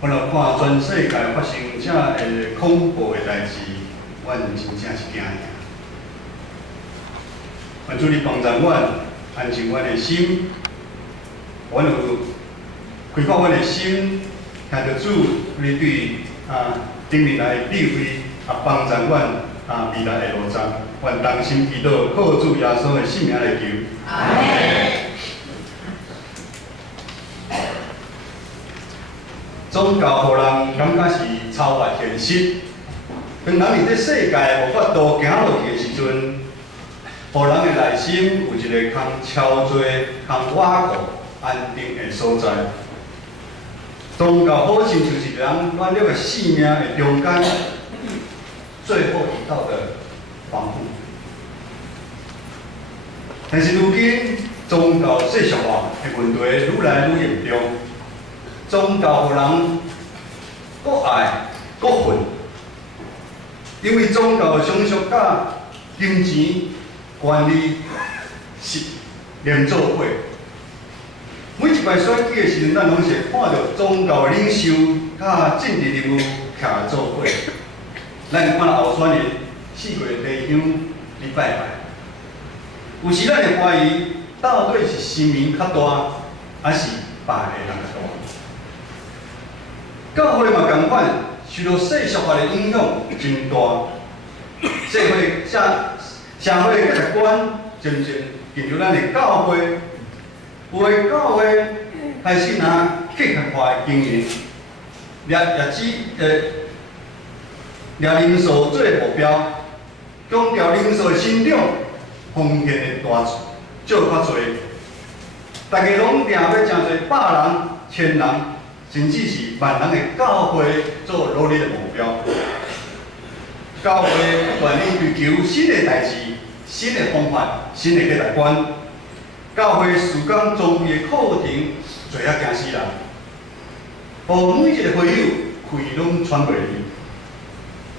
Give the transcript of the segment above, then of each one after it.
我若看全世界发生这个恐怖的代志，阮真正是惊惊。愿主你帮助阮，安静阮的心，阮有开阔阮的心，听到主你对顶面来的智慧，帮助阮未来的路程。愿同心祈祷，靠主耶稣的圣名来求。阿门。宗教互人感觉是超越现实。当人伫这世界无法度行落去的时阵，互人的内心有一个通超做、通瓦固、安定的所在。宗教好像就是人软弱的生命的中间最后一道的防护。但是如今宗教世俗化的问题愈来愈严重。宗教互人搁爱搁恨，因为宗教相属甲金钱、权力是连做伙。每一摆选举的时阵，咱拢是看到宗教的领袖甲政治人物徛做伙。咱看到候选人4月地乡去拜拜，有时咱会怀疑，到底是神明较大，还是拜的人较大？教会嘛同款，受到世俗化的影响真大。社会社会价值观渐渐进入咱的教会，有的教会开始拿客客化的经营，掠人数做目标，强调人数的成长，奉献的大少较多。大家拢定要真侪100人、1000人。甚至是万人的教会做努力的目标。教会不断地追求新的代志、新的方法、新的价值观。教会事工装备的课程做啊惊死人，互每一个会友开拢喘袂离。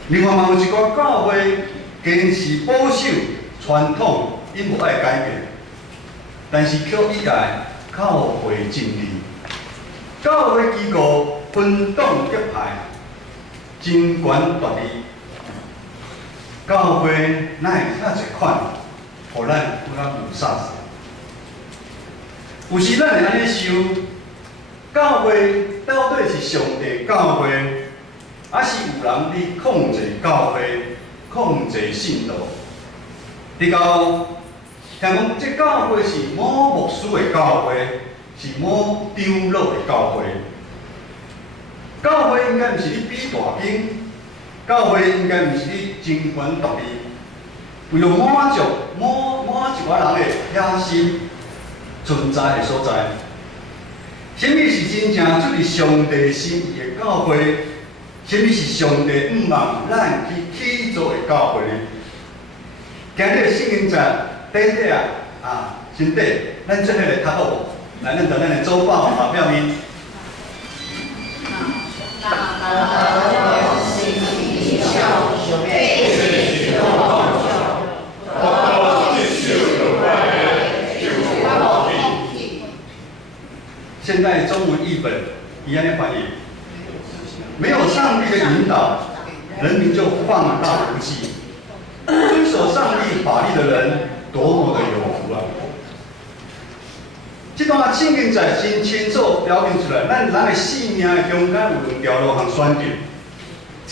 另外嘛有一寡教会坚持保守传统，因无爱改变，但是却依赖教会真理。教会机构分党结派，争权夺利，教会哪会遐侪款，互咱搁较有啥事？有时咱会安尼想，教会到底是上帝教会，还是有人伫控制教会、控制信徒？你讲，听讲这教会是某牧师的教会。是某长老的教会，教会应该毋是你比大兵，教会应该毋是你争权夺利，为了满足某一寡人的野心存在的所在。什么是真正出于上帝心意的教会？什么是上帝毋望咱去起造的教会呢？今日的圣经节短短先短，咱做伙来读好。来，咱等咱的周报表面。现代中文译本一样的翻译，没有上帝的引导，人民就放荡不羁。遵守上帝法律的人，多么的有福啊！这段圣经在真清楚表明出来，咱人的生命的中间有2条路通选择，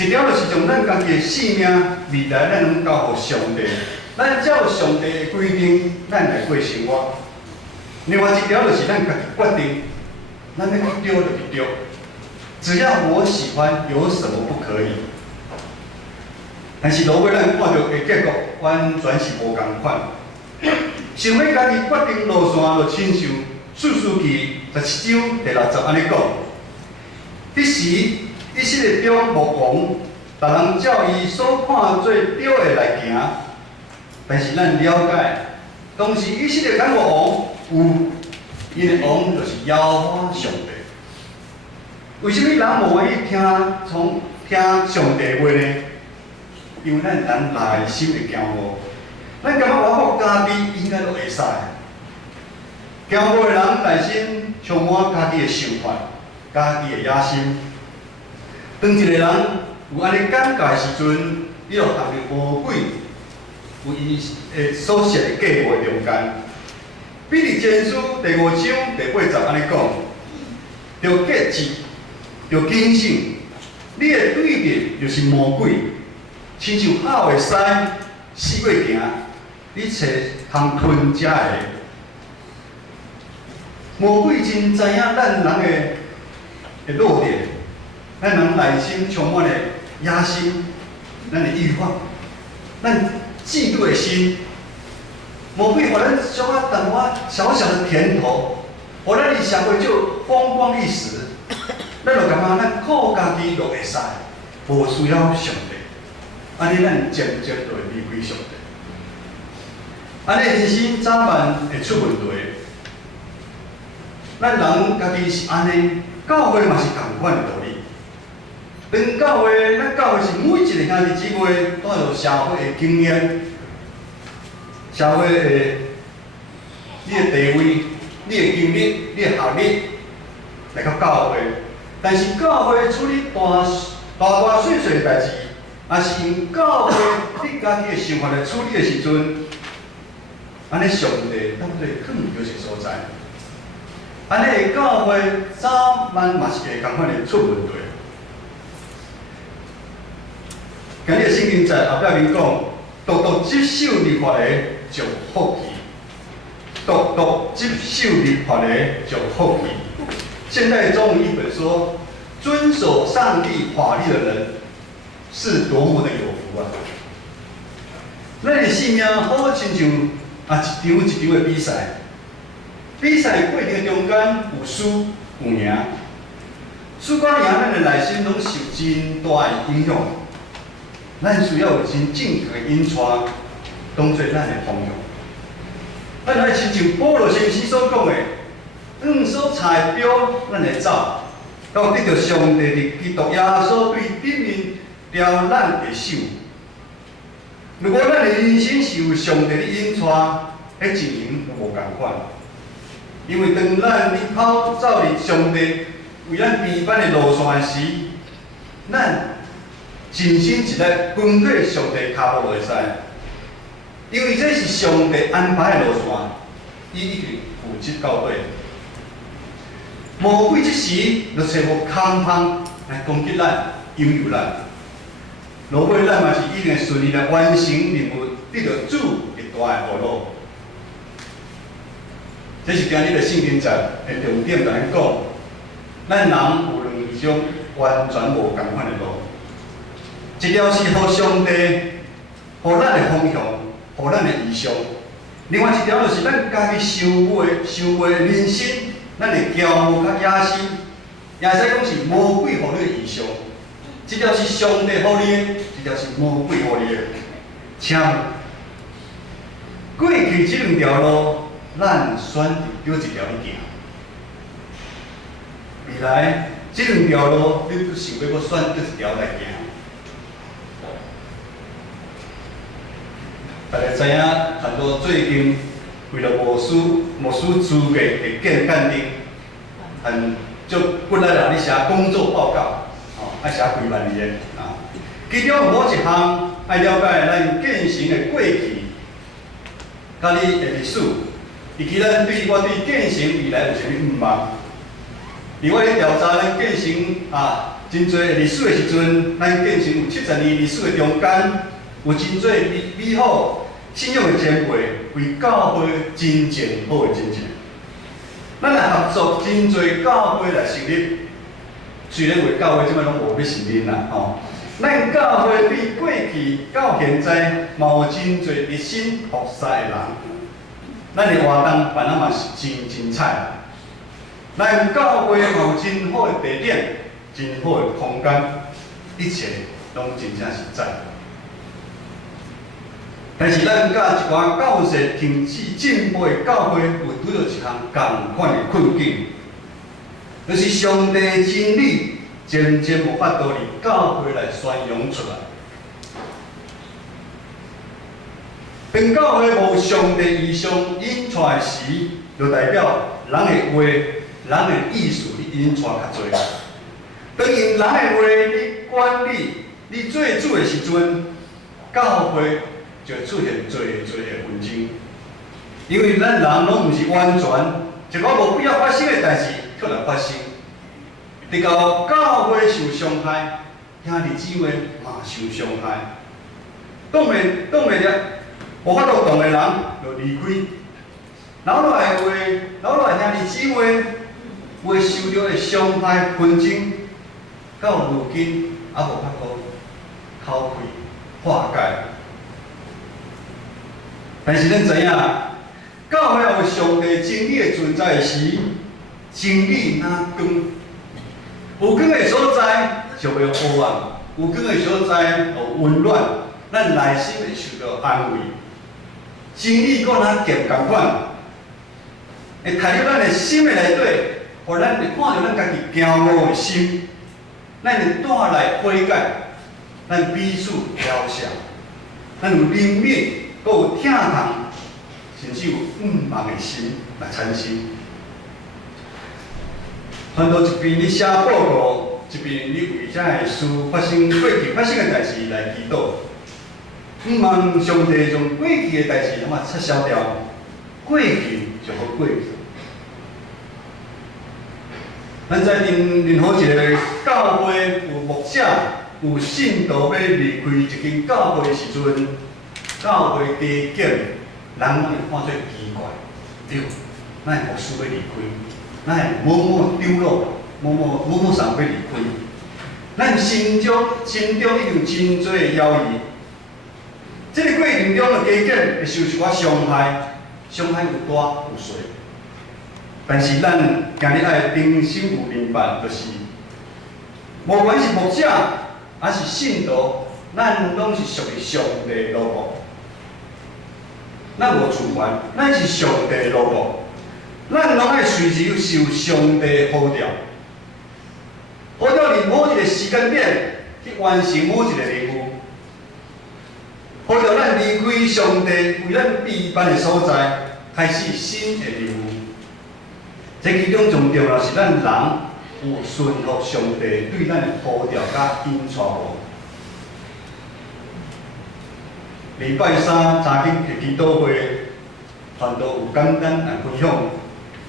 一条就是将咱家己的生命未来咱拢交予上帝，咱照上帝的规定，咱来过生活。另外一条就是咱家己决定，咱要去对就去对，只要我喜欢，有什么不可以？但是如果咱看到的结果完全是无同款，想要家己决定路线，就亲像四书记17章第60安尼讲：彼时一息的中无王，逐人照伊所看做对的来行。但是咱了解，当时以色列敢有王？有，因的王就是耶和华上帝。为什么人无愿意听上帝的话呢？因为咱人内心会骄傲，咱感觉我家己应该都会使。骄傲的人内心充满家己的想法、家己的野心，当一个人有安尼感觉的时阵，伊就陷入魔鬼有伊所设的计划中间。比利前书第5章第8节安尼讲：，着节制，着警醒，你的对敌就是魔鬼，亲像鸟的屎，四界行，你找通吞食的。魔鬼真知影咱人的弱点，咱人内心充满了野心，咱的欲望，咱嫉妒的心。魔鬼互咱小啊淡薄仔小小的甜头，互咱伫社会就风光一时，咱就感觉咱靠家己就会使，无需要上帝。安尼咱渐渐就会离开上帝。安尼人生早晚会出问题。咱人家己是安尼，教会嘛是同款的道理。当教会，咱教会是每一个兄弟姊妹带有社会的经验、社会的你的地位、你的经历、你的学历来到教会。但是教会处理大细的代志，也是用教会你家己的想法来处理的时阵，安尼上帝当作更有些所在。安尼教会早晚嘛是会共款的出问题。今日圣经在后壁面讲，独独接受律法的就福气，独独接受律法的就福气。现代中文译本说，遵守上帝法律的人是多么的有福啊！咱的生命好亲像一场的比赛。比赛过程中间有输有赢，输甲赢，咱的内心拢受真大的影响。咱需要有真正确的引带，当作咱的方向。咱爱亲像保罗先生所讲的，所踩的标，咱会走，到得到上帝伫基督耶稣对顶面雕咱的手。如果咱的人生是由上帝的引带，迄情形就无共款。因为当咱日口走入上帝为咱编班的路线时，咱真心一日跟过上帝脚步会使，因为这是上帝安排的路线，伊一定负责到底。魔鬼这时就找无空芳来攻击咱、引诱咱，落尾咱嘛是一定顺利来完成任务，得到主一大的福禄。这是今日的圣经节的重点来讲，咱人有两种完全无共款的路，一条是互上帝、互咱的方向、互咱的意向；另外一条就是咱家己想买的人生，咱的骄傲甲野心，也使讲是魔鬼互你的意向。这条是上帝互你的，这条是魔鬼互你的。请过去这两条路。咱选择哪一条去行？未来这两条路，你想要选哪一条来行？大家知影，传到最近为了牧师资格的鉴定，就骨力人咧写工作报告，爱写几万字的其中有某一项爱了解咱建成的过去，甲你的历史。以及咱我对建成未来有啥物愿望？伫我咧调查咱建成真侪历史的时阵，咱建成有70年历史的中间，有真侪美好信仰的前辈为教会真正好的真正。咱来合作真侪教会来成立，虽然为教会即摆拢无要成立啦，咱教会对过去到现在嘛有真侪热心服侍的人。咱的活动办啊嘛是真精彩，咱教会嘛有真好的地点，真好的空间，一切拢真正实在。但是咱甲一寡教识停止进步的教会，有拄到一项共款的困境，就是上帝的真理渐渐无法度伫教会来宣扬出来。当教会无上帝意象引出来时，就代表人的话、人的意思你引出较侪。当用人的话你管理、你做主的时阵，教会就会出现做的纷争。因为咱人拢毋是完全一个无必要发生的代志，却来发生。直到教会受伤害，兄弟姊妹嘛受伤害。挡袂了，无法度挡的人就离开。留落来的兄弟姊妹，会受到的伤害纷争，到如今还无法度口开化解。但是咱知影，教会有上帝真理的存在的时，真理哪光？有光的所在就会有黑暗，有光的所在有温暖，咱内心会受到安慰。真理搁哪咸共款，会踏入咱的心的内底，互咱会看到咱家己骄傲的心，咱会带来悔改，咱彼此了解，咱有怜悯，搁有疼痛，甚至有忘的心来产生。传道一边你写报告，一边你为遮个事过去发生的代志来祈祷。毋望上帝将过去的代志拢撤销掉，过去就好过去。咱在任何一个教会有牧者、有信徒要离开一间教会的时阵，教会加减，人会看做奇怪，对，咱牧师要离开，咱某长老、某上要离开，咱心中一定真侪犹豫。这个过程中的加减会受一寡伤害，伤害有大有小。但是咱今日爱平心有明白，就是无管是牧者还是信徒，咱拢是属于上帝的路幕。咱无主权，咱是上帝的路幕，咱拢爱随时受上帝的呼召，呼召伫某一个时间点去完成某一个任务。呼召咱离开上帝为咱备办的所在，开始新的任务。这其中重要是咱人有顺服上帝对咱的呼召甲引带无。礼拜三早起去祈祷会，传道有简单来分享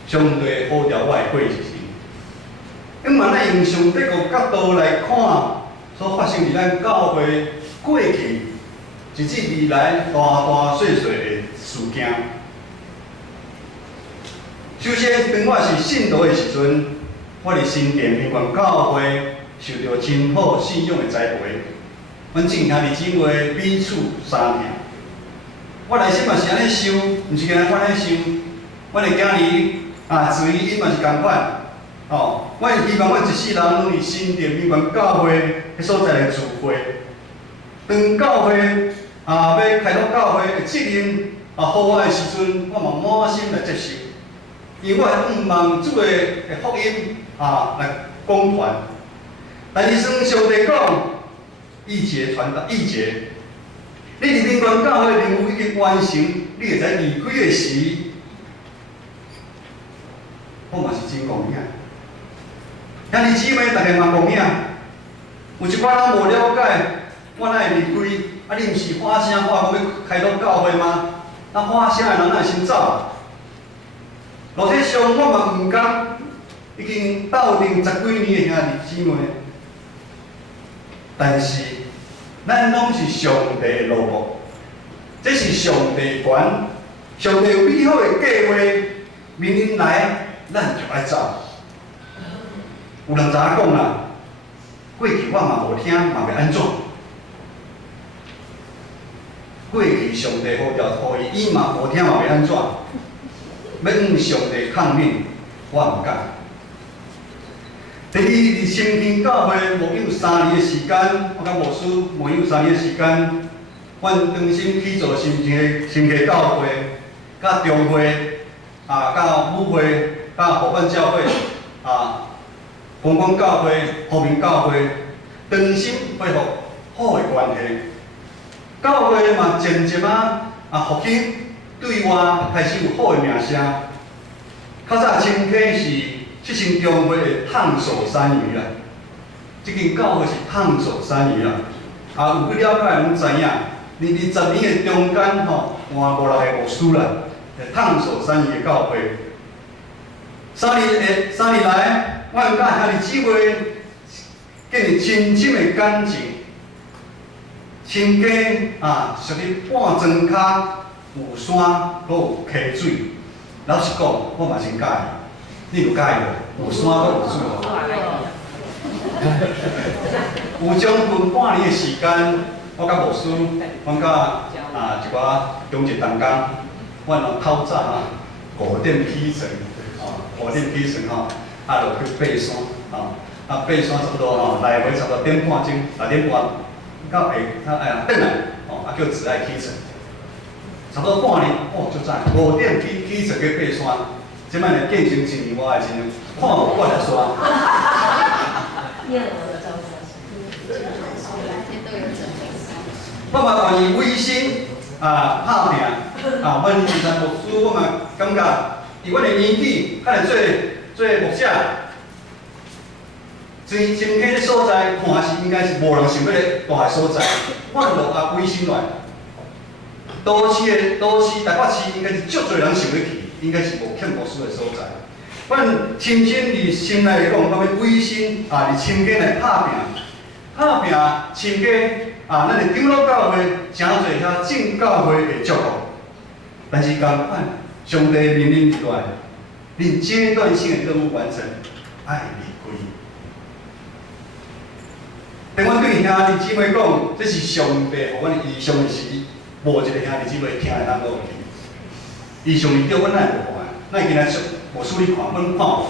上帝呼召我的过程。因为咱用上帝个角度来看所发生伫咱教会过去。直至未来大细的事件。首先，当我是信徒的时阵，我伫新店民权教会受到真好信仰的栽培。阮正兄弟姊妹彼此相听。我内心嘛是安尼想，毋是干我安尼想。阮的囝儿子怡因嘛是共款。我希望阮一世人拢伫新店民权教会迄所在来聚会。当教会要开拓教会的责任互我的时阵，我嘛满心来接受，因为我毋望主的福音来广传。但是算上帝讲，义节传达义节，你伫民权教会任务已经完成，你会知离开的时，我嘛是真高兴。兄弟姊妹，大家嘛高兴。有一寡人无了解，我哪会离开？你毋是发声，我讲要开拓教会吗？发声的人哪会先走？肉体上我嘛毋甘，已经斗阵10几年的兄弟姊妹，但是咱拢是上帝的路幕，这是上帝权，上帝有美好的计划，明年来咱就爱走。有人怎讲啦？过去我嘛无听，嘛要安怎？过去上帝呼召互伊嘛无听嘛要安怎？要向上帝抗命，我毋敢。第二，伫新兴教会牧养3年的时间，我甲牧师牧养3年的时间，阮当心去做新兴教会、甲中会、甲母会、甲伙伴教会、公馆教会、和平教会，当心恢复好的关系。教会嘛渐渐复兴，对外开始有好的名声。较早称起是7星中会的烫手山芋啦，这间教会是烫手山芋啊！啊，有去了解的拢知影，20年的中间吼，换5、6个牧师啦，烫手山芋的教会。3年来，阮甲兄弟姊妹建立深深的感情。亲家啊，属于半庄骹有山，阁有溪水。老实讲，我嘛真介意。你有介意无？有山阁有水无？有将近半年的时间，我甲牧师，阮甲一寡中职同工，阮用透早5点起床，5点起床吼，落去爬山爬山差不多来回差不多1点半钟，6点半。到转来，叫子爱起床，差不多半年，就早5点起床去爬山，即摆来见证1年我的真看无惯的山。我嘛愿意为心打拼阮以前牧师，我嘛感觉，以阮的年纪，较来做牧者。真深刻的所在，看是应该是无人想要的大个所在。阮落归心来，都市台北市应该是足侪人想要去，应该是无欠牧师的所在。阮深深伫心内来讲，我要归心伫深耕来打拼深耕咱的长老教会诚侪遐正教会的祝福，但是共款，上帝命令出来，恁阶段性的任务完成，爱离开。但阮对兄弟姊妹讲，这是上帝互阮异象的时，无一个兄弟姊妹听会当落去。异象伊叫阮哪会无看？咱今仔无输你看，阮看无。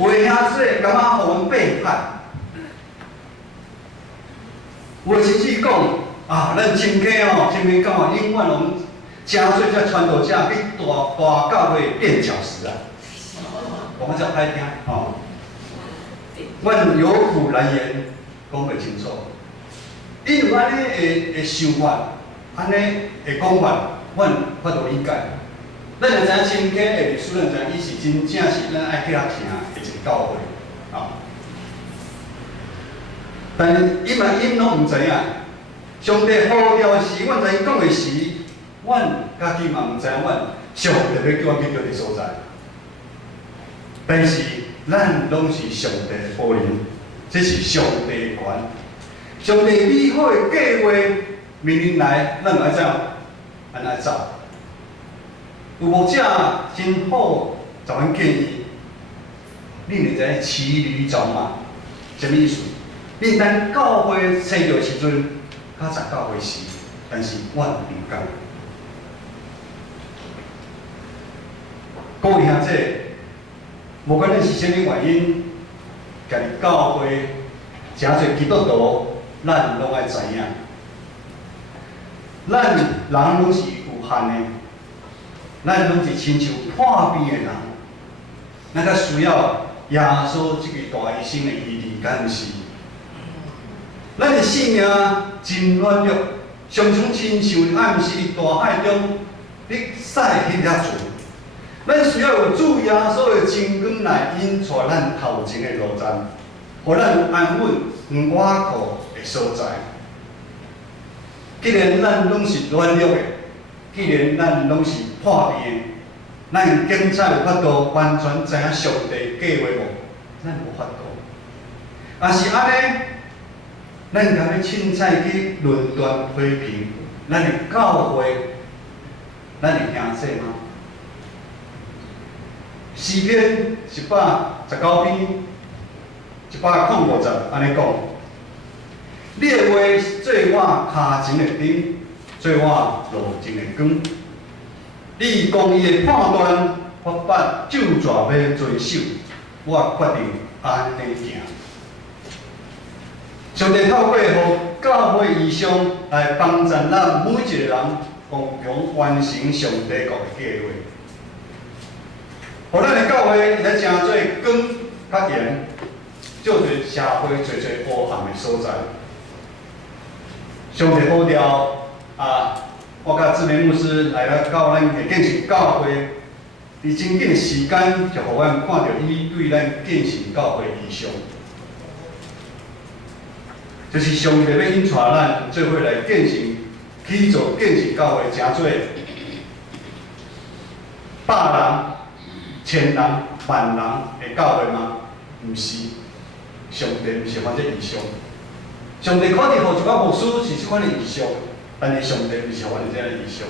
有的兄弟感觉互阮背叛，有的甚至讲咱亲家亲家讲永远拢诚侪遮传道者比大教会垫脚石啊！我们叫歹听阮有苦难言。讲袂清楚，因有安尼的想法，安尼的讲法，阮法度理解。咱会知影亲家的历史，咱知影伊是真正是咱爱去遐听的一个教会但因拢毋知影，上帝呼召的时，阮知影讲的时，阮家己嘛毋知影，阮上帝要叫我去到的所在。但是咱拢是上帝的保佑。这是上帝的权，上帝美好的计划命令来，咱就爱怎安来走。有牧者真好，十分建议，恁会知影骑驴找马，什么意思？恁等教会生着时阵，较早教会时，但是阮唔敢。各位兄弟，无管恁是啥物原因。家己教会诚侪基督徒，咱拢爱知影。咱人拢是有限的，咱拢是亲像破病的人，咱较需要耶稣这个大医生的医治，敢毋是？咱的性命真软弱，常常亲像暗时大海中你驶迄粒船。咱需要有主耶稣的真光来引带咱头前的路站，互咱有安稳、有瓦靠的所在。既然咱拢是软弱的，既然咱拢是破病的，咱今早有法度完全知影上帝计划无？咱无法度。也是安尼，咱敢要凊彩去论断批评咱的教会、咱的兄弟吗？诗篇119篇150安尼讲，你的话做我骹前的灯，做我路前的光。你公义的判断，我把咒诅要遵守，我决定安尼行。上帝透过互教会异象来帮助咱每一个人共同完成上帝国的计划。互咱的教会会来诚做光较盐，照做社会侪侪黑暗的所在。上帝呼召我甲志明牧师来到咱的建成教会，伫真紧的时间就互咱看到伊对咱建成教会的意向。就是上帝要引带咱做伙来建成、起造、建成教会，诚做百人、千人、万人的教会吗？毋是，上帝毋是反这意象。上帝可能互一寡牧师是即款的意象，但是上帝毋是反这样的意象。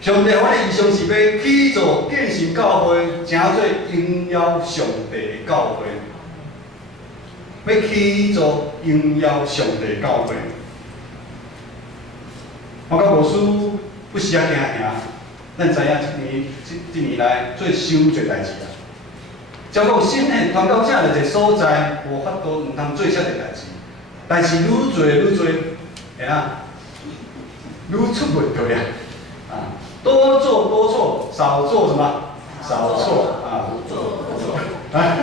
上帝反的意象是要起造、建成教会，诚做荣耀上帝的教会。要起造荣耀上帝的教会。我甲牧师不时啊惊吓，咱知影一年来做伤侪代志啊。照讲新的传到这个所在，无法度毋通做遮个代志，但是愈做愈做，会啊，愈出问题啊！多做多错，少做什么？少错啊！不做不错啊！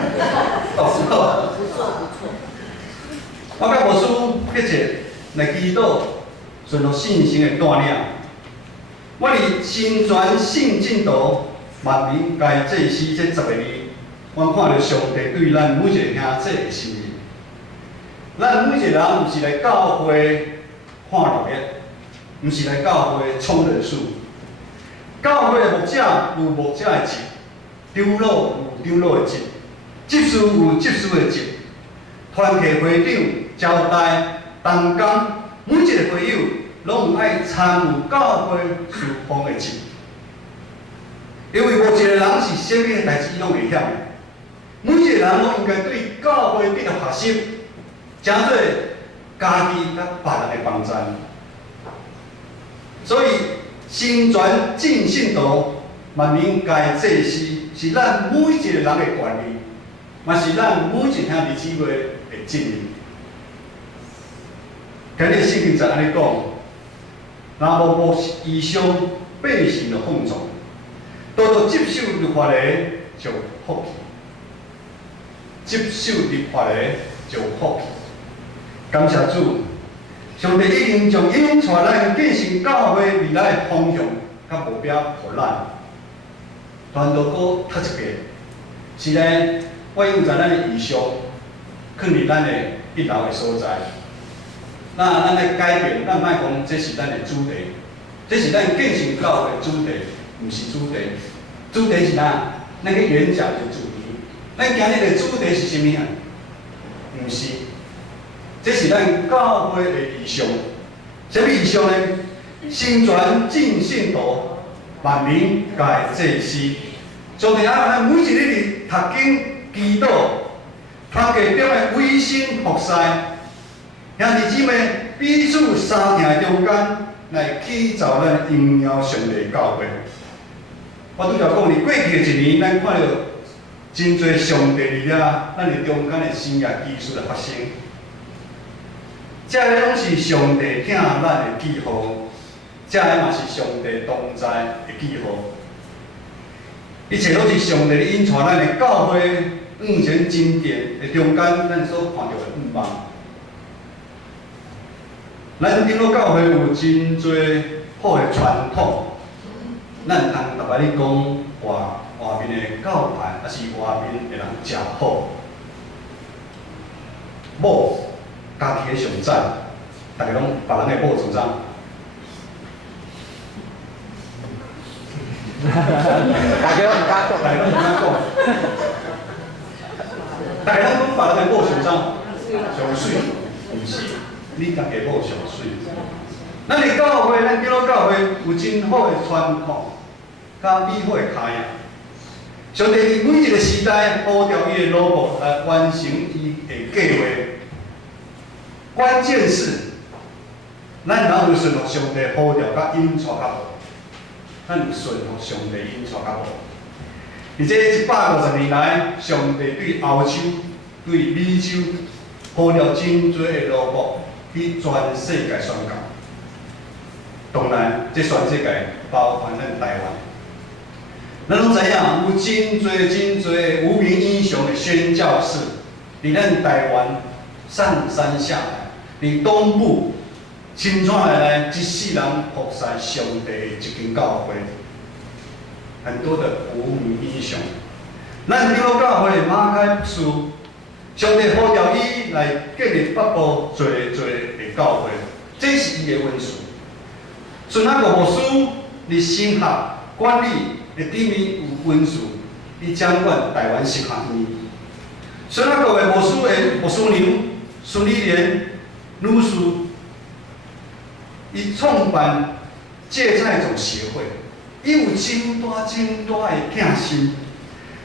不错不错。我甲牧师一直来祈祷，顺着信心的带领，我伫新传信进度万民该祭司这10个字。我看到上帝对咱每一个兄弟的心意。咱每一个人毋是来教会看热闹，毋是来教会冲人数。教会的牧者有牧者的职，长老有长老的职，执事有执事的职。团契会长交代同工，每一个会友拢有爱参与教会事奉的职。因为无一个人是啥物个代志伊拢会晓的。每一个人拢应该对教会必须学习，诚做家己甲别人的帮衬。所以新传进信徒万民该祭司是咱每一个人的权利，嘛是咱每一兄弟姊妹的责任。今日圣经就安尼讲，若无无异象，百姓就放纵，多多接受律法的就福气。接受律法的就福气。感谢主，上帝已经将引带咱建成教会未来的方向甲目标互咱。传道搁读一遍，是呢，我用在咱的意向，放伫咱的一楼的所在。那咱来改变，咱莫讲这是咱的主题，这是咱建成教会的主题，毋是主题。主题是哪？咱去演讲的主题。咱今日的主题是啥物啊？毋是，这是咱教会的意向。啥物意向呢？新传进信徒，万民该祭司。上帝啊，咱每一日伫读经、祈祷，团契中的委身服侍，兄弟姊妹彼此相听的中间，来起造咱荣耀上帝的教会。我拄则讲，伫过去的一年，咱看到真侪上帝力量，咱伫中间的生业技术来发生。这个拢是上帝听咱的记号，这个嘛是上帝同在的记号。一切拢是上帝引带咱的教会向前进展的中间，咱所看到的愿望。咱顶落教会有真侪好的传统，咱通逐摆咧讲外面的教派，还是外面的人真好。某家己的上赞，大家拢别人的某主张。大家拢唔敢讲，大家拢唔敢讲。大家拢别人的某上张，上水，毋是你家己的某上水。咱的教会，咱顶落教会有真好的传统，甲美好的卡样。上帝伫每一个时代呼召伊的老母来完成伊的计划。关键是，咱哪有顺服上帝呼召甲引带甲无？咱有顺服上帝引带甲无？而这150年来，上帝对欧洲、对美洲呼召真多的老母去全世界宣教。当然，这全世界包含咱台湾。咱拢知影，有真侪无名英雄的宣教士，伫咱台湾上山下海，伫东部亲像来一世人服侍上帝的一间教会，很多的无名英雄。咱顶落教会的马开牧师，上帝呼召伊来建立北部做的教会，这是伊的恩赐。孙阿国牧师伫神学管理的顶面有恩赐，伊掌管台湾神学院。孙阿国的牧师娘孙丽莲女士，伊创办芥菜种协会，伊有真大的疼心，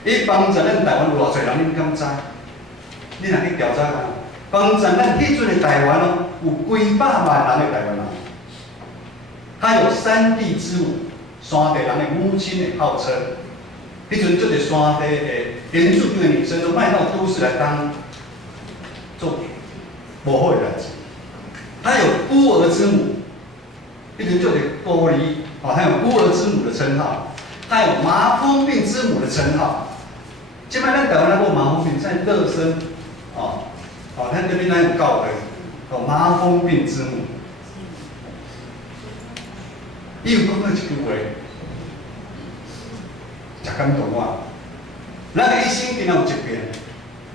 伊帮助咱台湾有偌侪人，恁敢知？你若去调查看，帮助咱迄阵的台湾哦，有几百万人的台湾人。他有山地之母，山地人的母亲的号称。迄阵这个山地的原住民的女生都卖到都市来当做无好的代志。他有孤儿之母，迄阵就得孤儿，他有孤儿之母的称号，他有麻风病之母的称号。即摆咱台湾那个麻风病在热身，咱这边咱有教会，麻风病之母。伊有讲过一句话，真感动我。咱的一生竟然有一遍，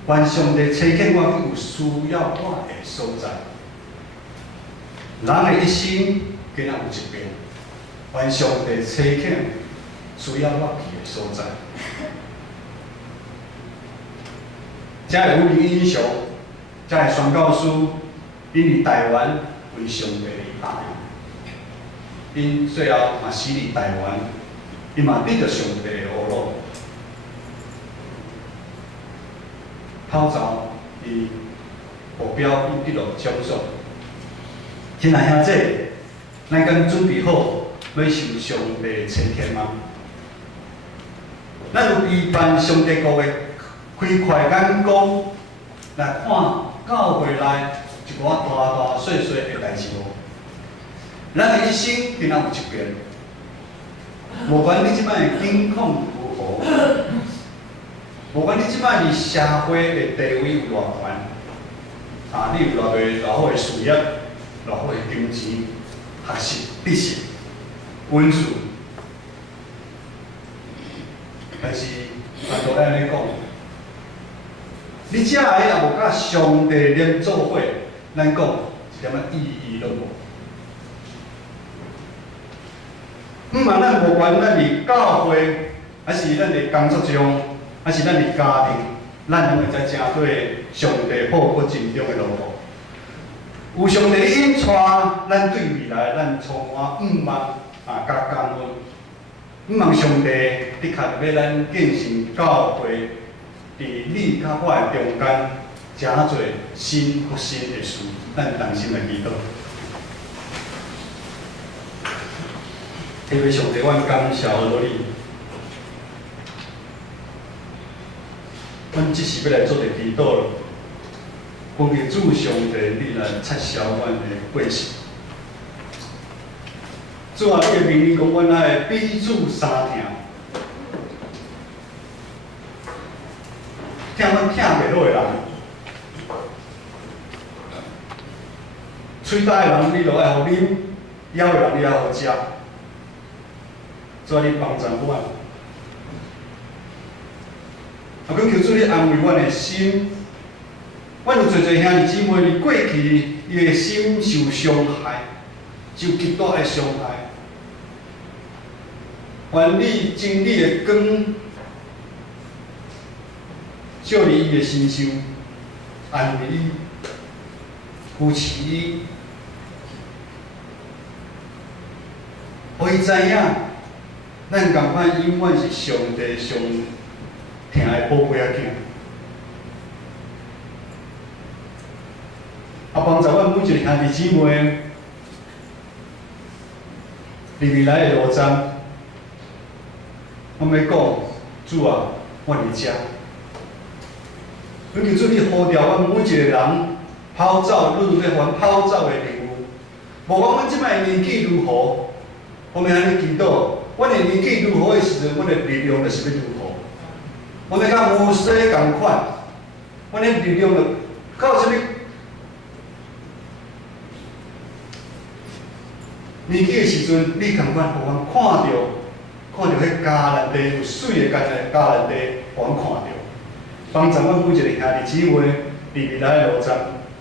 愿上帝差遣我去有需要我的所在。人的一生竟然有一遍，愿上帝差遣需要我去的所在。遮有武林英雄，遮的宣教师，因伫台湾为上帝的爱。因最后嘛死伫台湾，伊嘛得到上帝的护佑。透早伊目标伊得到奖赏。亲爱兄弟，咱敢准备好要受上帝的差遣吗？咱有依办上帝国的开快眼光来看教会内一寡大小小的代志无？咱的一生竟然有一遍，无管你即摆的境况如何，无管你即摆伫社会的地位有偌悬，你有偌好的事业、偌好的金钱、学识、知识、文字，但是咱都爱安尼讲，你遮个也无甲上帝连做伙，咱讲一点仔意义都无。咱无管咱伫教会，还是咱伫工作中，还是咱伫家庭，咱拢会在正对上帝宝贵真中的路途。有上帝引带，咱对未来咱充满望甲感恩。望上帝的确要咱建成教会，伫你甲我的中间，真侪新复兴的事，咱同心来祈祷。因为上帝，阮感谢你，阮即时要来做个祈祷了。奉求主上帝，你来撤销阮的过失。主啊，你的命令讲，阮爱彼此相听，听阮听袂落的人，嘴大的人你就爱互啉，枵的人你爱互食。主啊，你帮助我，恳求主你安慰阮的心。阮有侪兄弟姊妹，过去伊的心受伤害，受极大的伤害。愿你真理的光照入伊的身上，安慰伊，扶持伊，互伊知影，咱共款永远是上帝上疼的宝贝仔囝。帮助阮每一个兄弟姊妹，伫未来的路站，我们要讲，主啊，我伫遮。恳求主你呼召阮每一个人跑走，愈愈要还跑走的任务。无管阮即摆年纪如何，我们安尼祈祷，阮的年纪如何的时阵，阮的力量就是要如何。我们甲摩西共款，阮的力量就到什么？年纪的时阵，你共款互阮看到迄迦南地有水的迦南地，互阮看到，帮助阮每一个兄弟姊妹，未来的路程，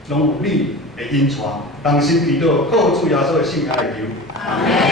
拢有你的引带，同心祈祷，靠主耶稣的圣名来求。阿门。